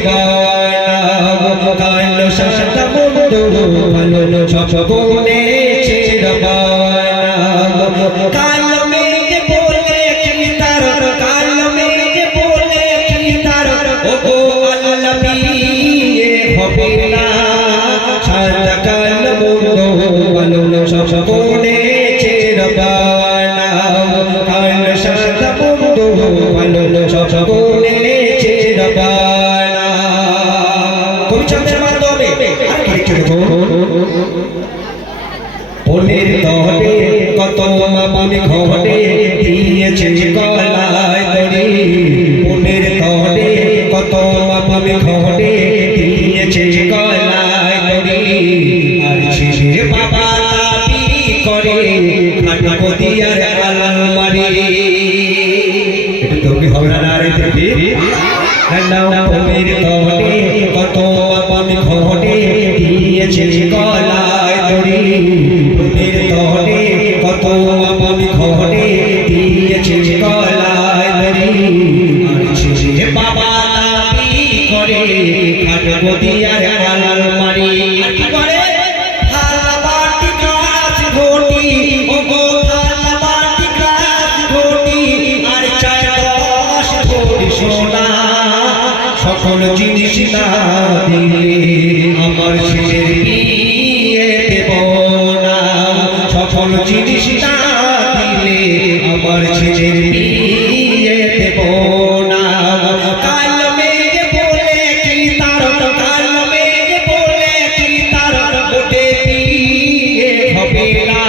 রবানা কালো সাদা বন্ধু ভালো সপনে রবানা কালো মেঘ বলে কি তার কালো মেঘ বলে কি তার ও আল্লাহ বিয়ে হবে না সাদা কালো বন্ধু ভালো সপনে রবানা কালো সাদা বন্ধু ভালো সপনে রবানা কবি চন্দ্রের মাধ্যমে আর কি লিখে পনের তরে কত মামুন ঘটে দিয়েছে গলায় দড়ি পনের তরে কত মামুন ঘটে দিয়েছে গলায় দড়ি আর ছেলে বাবা দাবি করে খাটবো দিয়ার আলমারি এটা তো কি হবে না রে দেবী নাও পনের তরে কত মামুন ঘটে দিয়েছে গলায় দড়ি পনের তরে কত মামুন ঘটে দিয়েছে গলায় দড়ি আর ছেলে বাবা দাবি করে খাটবো দিয়ার আলমারি কি করে থালা বাটি গ্লাস ঘটি ও গো থালা বাটি গ্লাস ঘটি আর চায় 10 কোটি সোনা সকল জিনিস না দিলে আমার ছেলের বিয়ে দেব না সকল জিনিস না দিলে আমার ছেলের বিয়ে দেব না কালো মেঘ বলে কি তার কালো মেঘ বলে কি তার ওঠে বিয়ে হবে না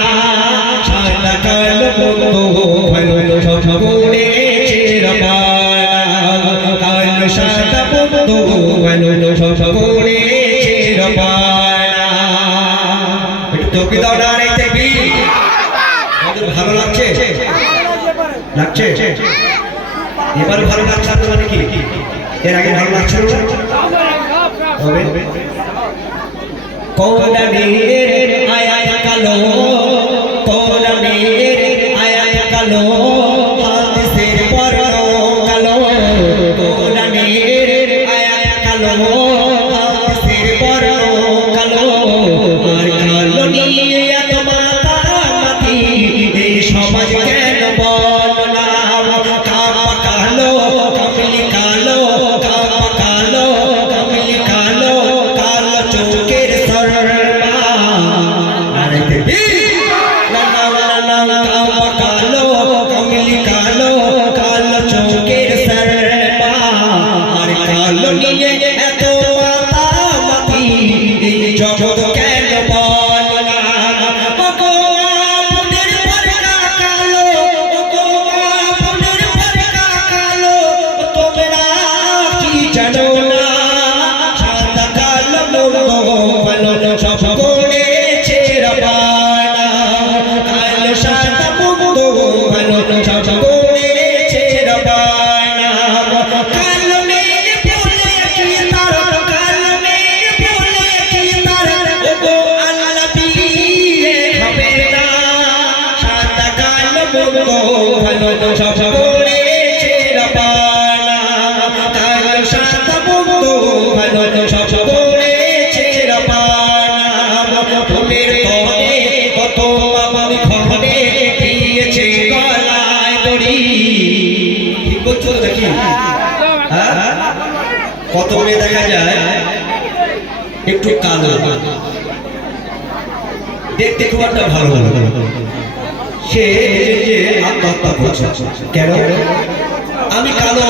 সাদা কালো বন্ধু ভালো সপনে রবানা কালো সাদা বন্ধু ভালো সপনে রবানা একটু তোকে দাও না রে দেবী আমাদের ভালো লাগছে লাগছে এবার ভালো লাগছে না মানে কি এর আগে ভালো লাগছিল না হবে কোরআনের আয়াত কালো কোরআনের আয়াত কালো হাদিসের পড়ো কালো কোরআনের আয়াত কালো হাদিসের পড়ো কালো আর কালো নিয়ে এত মাথা মাতি এই সমাজ কেন বল না কাপা কালো কামলি কালো কাপা কালো কামলি কালো কালো চোখের সরমা আরে দেবী না না না না কাপা কালো কামলি কালো কালো চোখের সরমা আর কালো নিয়ে এত মাথা মাতি এই জগৎ কেন বল না ওগো আপনের পরকা কালো ওগো আপনের পরকা কালো তোমরা কি জানো না সাদা কালো বন্ধু ভালো সব করেছে রবানা কালো সাদা বন্ধু ভালো সব করেছে রবানা কালো মেঘ বলে কি তার কালো মেঘ বলে কি তার ওগো আল্লাহ বিয়ে হবে না সাদা কালো বন্ধু ভালো সব করেছে রবানা কালো সাদা বন্ধু ভালো সব করেছে রবানা ফুলের তরে কত মামুন ঘটে দিয়েছে গলায় দড়ি ঠিক বলছো নাকি হ্যাঁ কত মেয়ে দেখা যায় একটু কালো দেখতে খুব একটা ভালো সে যে আত্মহত্যা করছে কেন আমি কালো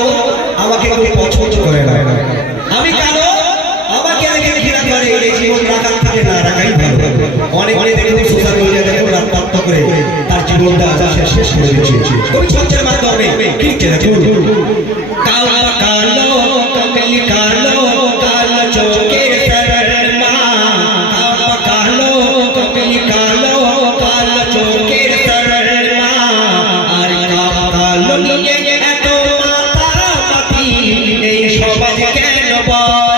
আমাকে কেউ পছন্দ করে না আমি কালো আমাকে দেখে ঘৃণা করে এই জীবন রাখার থেকে না রাখাই ভালো অনেক অনেক দেখুন সোশ্যাল মিডিয়া দেখুন আত্মহত্যা করে তার জীবনটা শেষ করে দিচ্ছে কবি ছন্দের মাধ্যমে কি দেখুন কালো কালো কামলি কালো কালো চোখের সরমা কালো কালো কামলি কালো কালো চোখের সরমা আর কালো নিয়ে এত মাথা মাতি এই সমাজ কেন বল